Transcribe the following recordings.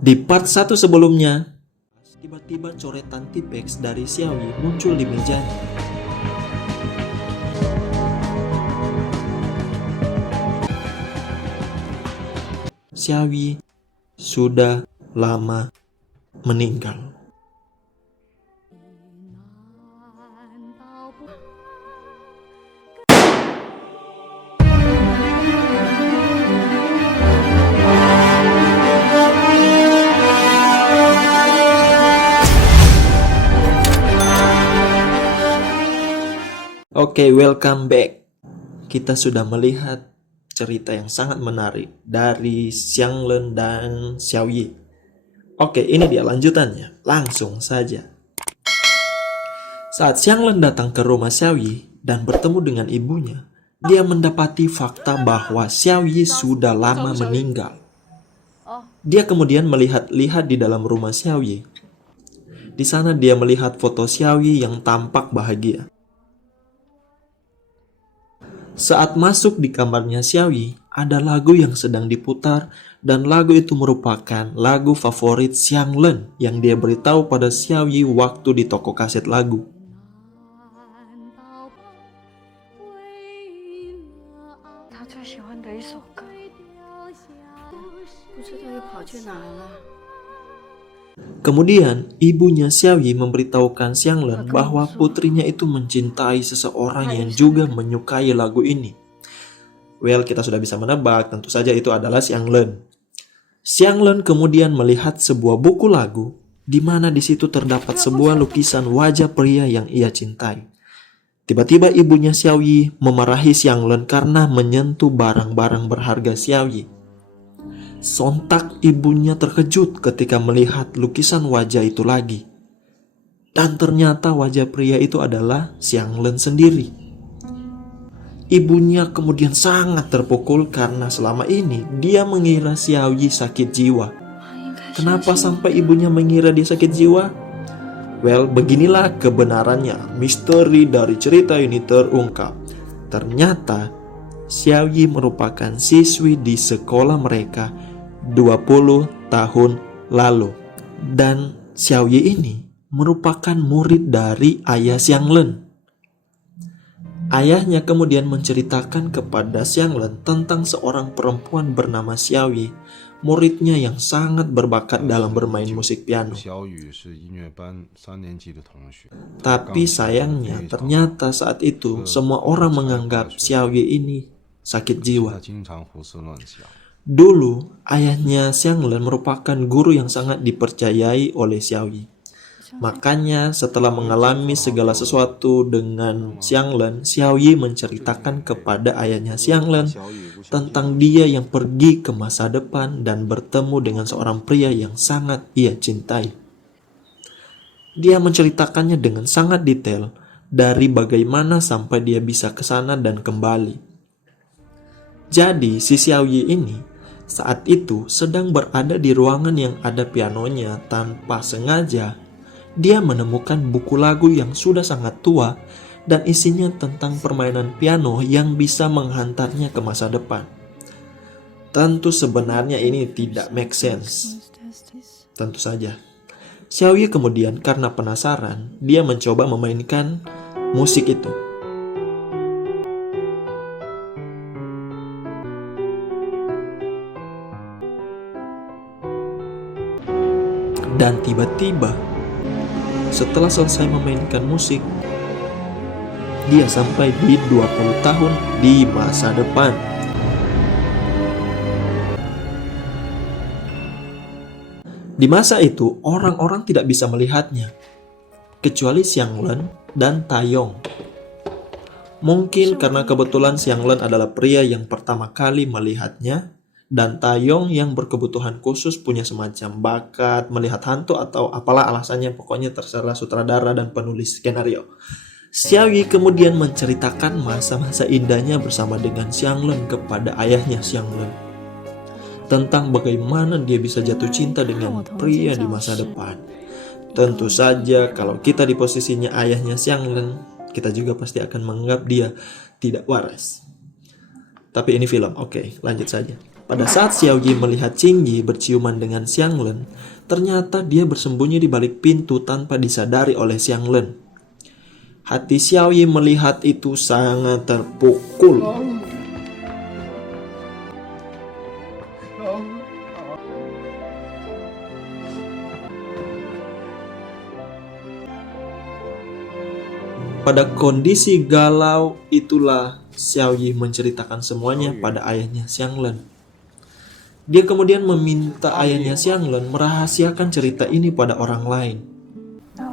Di part 1 sebelumnya, tiba-tiba coretan Tipex dari Xiaoyi muncul di mejanya. Xiaoyi sudah lama meninggal. Oke, welcome back. Kita sudah melihat cerita yang sangat menarik dari Xianglen dan Xiaoyi. Oke, ini dia lanjutannya. Langsung saja. Saat Xianglen datang ke rumah Xiaoyi dan bertemu dengan ibunya, dia mendapati fakta bahwa Xiaoyi sudah lama meninggal. Dia kemudian melihat-lihat di dalam rumah Xiaoyi. Di sana dia melihat foto Xiaoyi yang tampak bahagia. Saat masuk di kamarnya Xiaoyi, ada lagu yang sedang diputar dan lagu itu merupakan lagu favorit Xianglen yang dia beritahu pada Xiaoyi waktu di toko kaset lagu. Kemudian, ibunya Xiaoyi memberitahukan Xianglen bahwa putrinya itu mencintai seseorang yang juga menyukai lagu ini. Well, kita sudah bisa menebak, tentu saja itu adalah Xianglen. Xianglen kemudian melihat sebuah buku lagu, di mana di situ terdapat sebuah lukisan wajah pria yang ia cintai. Tiba-tiba ibunya Xiaoyi memarahi Xianglen karena menyentuh barang-barang berharga Xiaoyi. Sontak ibunya terkejut ketika melihat lukisan wajah itu lagi. Dan ternyata wajah pria itu adalah Xianglen sendiri. Ibunya kemudian sangat terpukul karena selama ini dia mengira Xiaoyi sakit jiwa. Kenapa sampai ibunya mengira dia sakit jiwa? Well, beginilah kebenarannya. Misteri dari cerita ini terungkap. Ternyata Xiaoyi merupakan siswi di sekolah mereka 20 tahun lalu. Dan Xiaoyi ini merupakan murid dari ayah Xianglen. Ayahnya kemudian menceritakan kepada Xianglen tentang seorang perempuan bernama Xiaoyi, muridnya yang sangat berbakat dalam bermain musik piano. Tapi sayangnya ternyata saat itu semua orang menganggap Xiaoyi ini sakit jiwa. Dulu, ayahnya Xianglen merupakan guru yang sangat dipercayai oleh Xiaoyi. Makanya setelah mengalami segala sesuatu dengan Xianglen, Xiaoyi menceritakan kepada ayahnya Xianglen tentang dia yang pergi ke masa depan dan bertemu dengan seorang pria yang sangat ia cintai. Dia menceritakannya dengan sangat detail dari bagaimana sampai dia bisa ke sana dan kembali. Jadi si Xiaoyi ini saat itu sedang berada di ruangan yang ada pianonya. Tanpa sengaja dia menemukan buku lagu yang sudah sangat tua dan isinya tentang permainan piano yang bisa menghantarnya ke masa depan. Tentu sebenarnya ini tidak make sense. Tentu saja. Xiaoyi kemudian karena penasaran, dia mencoba memainkan musik itu. Dan tiba-tiba setelah selesai memainkan musik, dia sampai di 20 tahun di masa depan. Di masa itu, orang-orang tidak bisa melihatnya, kecuali Xianglen dan Taeyong. Mungkin karena kebetulan Xianglen adalah pria yang pertama kali melihatnya, dan Taeyong yang berkebutuhan khusus punya semacam bakat melihat hantu atau apalah alasannya, pokoknya terserah sutradara dan penulis skenario. Xiaoyi kemudian menceritakan masa-masa indahnya bersama dengan Xianglen kepada ayahnya Xianglen tentang bagaimana dia bisa jatuh cinta dengan pria di masa depan. Tentu saja kalau kita di posisinya ayahnya Xianglen, kita juga pasti akan menganggap dia tidak waras. Tapi ini film, oke, lanjut saja. Pada saat Xiaoyi melihat Qingyi berciuman dengan Xianglen, ternyata dia bersembunyi di balik pintu tanpa disadari oleh Xianglen. Hati Xiaoyi melihat itu sangat terpukul. Pada kondisi galau itulah Xiaoyi menceritakan semuanya pada ayahnya Xianglen. Dia kemudian meminta ayahnya Xianglen merahasiakan cerita ini pada orang lain.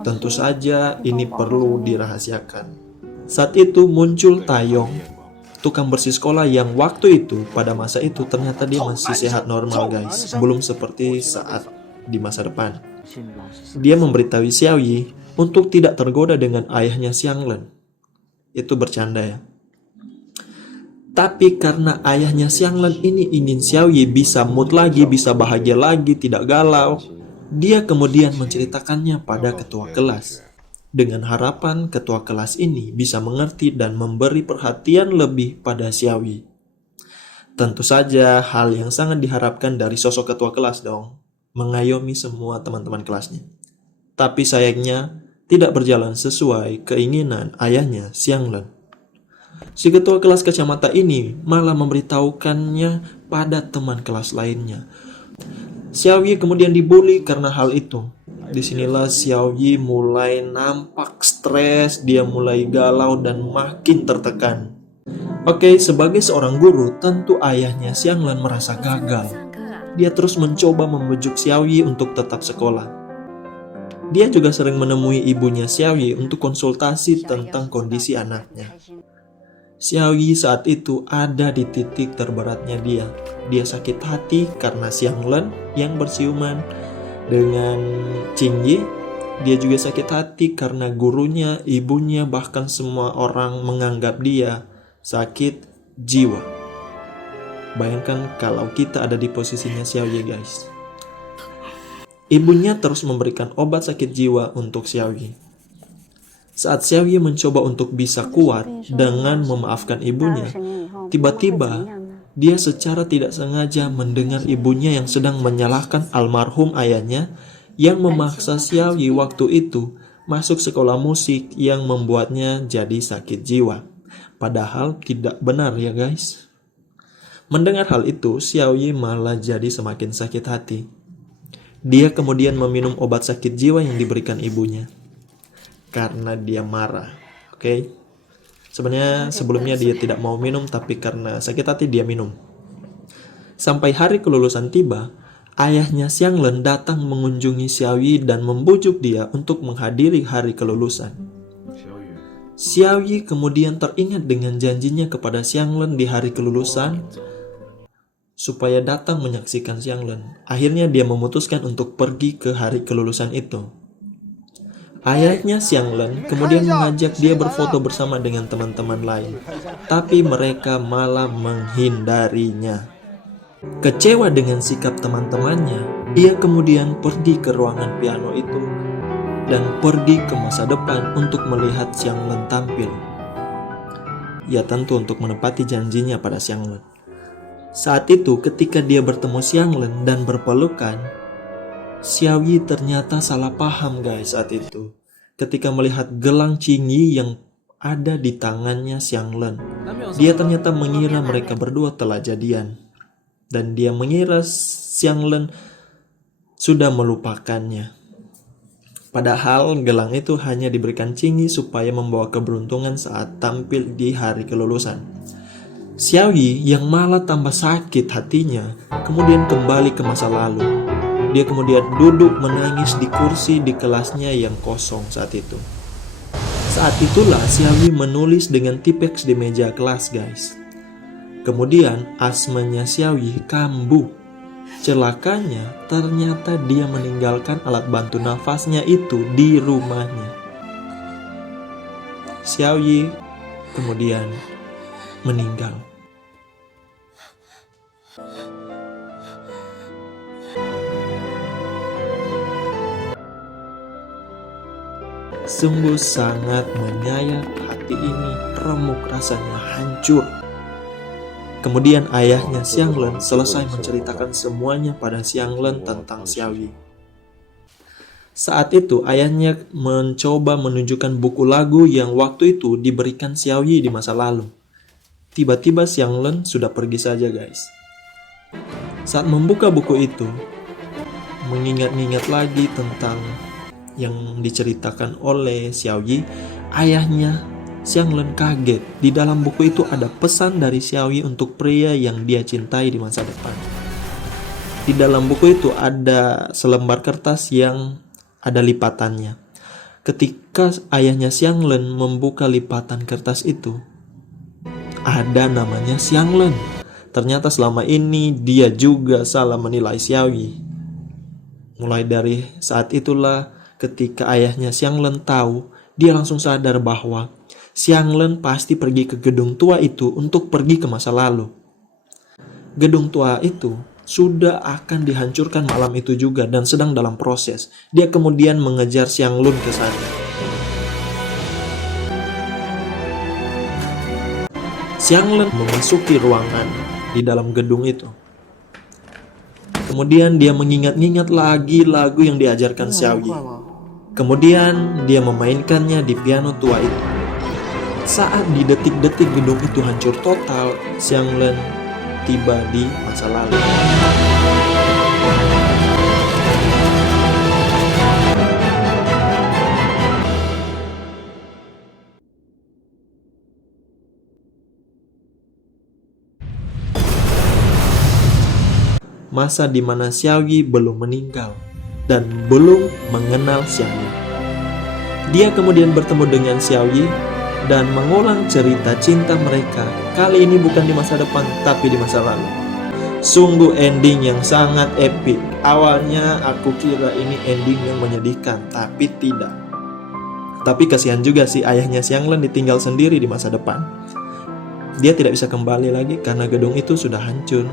Tentu saja ini perlu dirahasiakan. Saat itu muncul Taeyong, tukang bersih sekolah yang waktu itu pada masa itu ternyata dia masih sehat normal guys, belum seperti saat di masa depan. Dia memberitahu Xiaoyi untuk tidak tergoda dengan ayahnya Xianglen. Itu bercanda ya. Tapi karena ayahnya Xianglen ini ingin Xiaoyi bisa mood lagi, bisa bahagia lagi, tidak galau, dia kemudian menceritakannya pada ketua kelas. Dengan harapan ketua kelas ini bisa mengerti dan memberi perhatian lebih pada Xiaoyi. Tentu saja hal yang sangat diharapkan dari sosok ketua kelas dong, mengayomi semua teman-teman kelasnya. Tapi sayangnya tidak berjalan sesuai keinginan ayahnya Xianglen. Si ketua kelas kacamata ini malah memberitahukannya pada teman kelas lainnya. Xiaoyi kemudian dibully karena hal itu. Disinilah Xiaoyi mulai nampak stres, dia mulai galau dan makin tertekan. Oke, sebagai seorang guru, tentu ayahnya Xianglen merasa gagal. Dia terus mencoba membujuk Xiaoyi untuk tetap sekolah. Dia juga sering menemui ibunya Xiaoyi untuk konsultasi tentang kondisi anaknya. Xiaoyi saat itu ada di titik terberatnya dia. Dia sakit hati karena Xianglen yang bersiuman dengan Qingyi. Dia juga sakit hati karena gurunya, ibunya, bahkan semua orang menganggap dia sakit jiwa. Bayangkan kalau kita ada di posisinya Xiaoyi guys. Ibunya terus memberikan obat sakit jiwa untuk Xiaoyi. Saat Xiaoyi mencoba untuk bisa kuat dengan memaafkan ibunya, tiba-tiba dia secara tidak sengaja mendengar ibunya yang sedang menyalahkan almarhum ayahnya yang memaksa Xiaoyi waktu itu masuk sekolah musik yang membuatnya jadi sakit jiwa. Padahal tidak benar ya guys. Mendengar hal itu, Xiaoyi malah jadi semakin sakit hati. Dia kemudian meminum obat sakit jiwa yang diberikan ibunya karena dia marah. Oke. Sebenarnya sebelumnya dia tidak mau minum, tapi karena sakit hati dia minum. Sampai hari kelulusan tiba, ayahnya Xianglen datang mengunjungi Xiaoyi dan membujuk dia untuk menghadiri hari kelulusan. Xiaoyi kemudian teringat dengan janjinya kepada Xianglen di hari kelulusan supaya datang menyaksikan Xianglen. Akhirnya dia memutuskan untuk pergi ke hari kelulusan itu. Ayahnya Xianglen kemudian mengajak dia berfoto bersama dengan teman-teman lain, tapi mereka malah menghindarinya. Kecewa dengan sikap teman-temannya, ia kemudian pergi ke ruangan piano itu dan pergi ke masa depan untuk melihat Xianglen tampil. Ya tentu untuk menepati janjinya pada Xianglen. Saat itu ketika dia bertemu Xianglen dan berpelukan, Xiaoyi ternyata salah paham guys saat itu. Ketika melihat gelang Qingyi yang ada di tangannya Xianglen, dia ternyata mengira mereka berdua telah jadian. Dan dia mengira Xianglen sudah melupakannya. Padahal gelang itu hanya diberikan Qingyi supaya membawa keberuntungan saat tampil di hari kelulusan. Xiaoyi yang malah tambah sakit hatinya kemudian kembali ke masa lalu. Dia kemudian duduk menangis di kursi di kelasnya yang kosong saat itu. Saat itulah Xiaoyi menulis dengan tipex di meja kelas guys. Kemudian asmanya Xiaoyi kambuh. Celakanya ternyata dia meninggalkan alat bantu nafasnya itu di rumahnya. Xiaoyi kemudian meninggal. Sungguh sangat menyayat hati ini, remuk rasanya hancur. Kemudian ayahnya Xianglen selesai menceritakan semuanya pada Xianglen tentang Xiaoyi. Saat itu ayahnya mencoba menunjukkan buku lagu yang waktu itu diberikan Xiaoyi di masa lalu. Tiba-tiba Xianglen sudah pergi saja, guys. Saat membuka buku itu, mengingat-ingat lagi tentang yang diceritakan oleh Xiaoyi, ayahnya Xianglen kaget. Di dalam buku itu ada pesan dari Xiaoyi untuk pria yang dia cintai di masa depan. Di dalam buku itu ada selembar kertas yang ada lipatannya. Ketika ayahnya Xianglen membuka lipatan kertas itu, ada namanya Xianglen. Ternyata selama ini dia juga salah menilai Xiaoyi. Mulai dari saat itulah, ketika ayahnya Xianglen tahu, dia langsung sadar bahwa Xianglen pasti pergi ke gedung tua itu untuk pergi ke masa lalu. Gedung tua itu sudah akan dihancurkan malam itu juga dan sedang dalam proses. Dia kemudian mengejar Xianglen ke sana. Xianglen memasuki ruangan di dalam gedung itu. Kemudian dia mengingat-ingat lagi lagu yang diajarkan Xiaoyi. Kemudian dia memainkannya di piano tua itu. Saat di detik-detik gedung itu hancur total, Xianglen tiba di masa lalu. Masa di mana Xiaoyi belum meninggal dan belum mengenal Xianglen. Dia kemudian bertemu dengan Xiaoyi dan mengulang cerita cinta mereka. Kali ini bukan di masa depan, tapi di masa lalu. Sungguh ending yang sangat epic. Awalnya aku kira ini ending yang menyedihkan, tapi tidak. Tapi kasihan juga sih, ayahnya Xianglen ditinggal sendiri di masa depan. Dia tidak bisa kembali lagi karena gedung itu sudah hancur.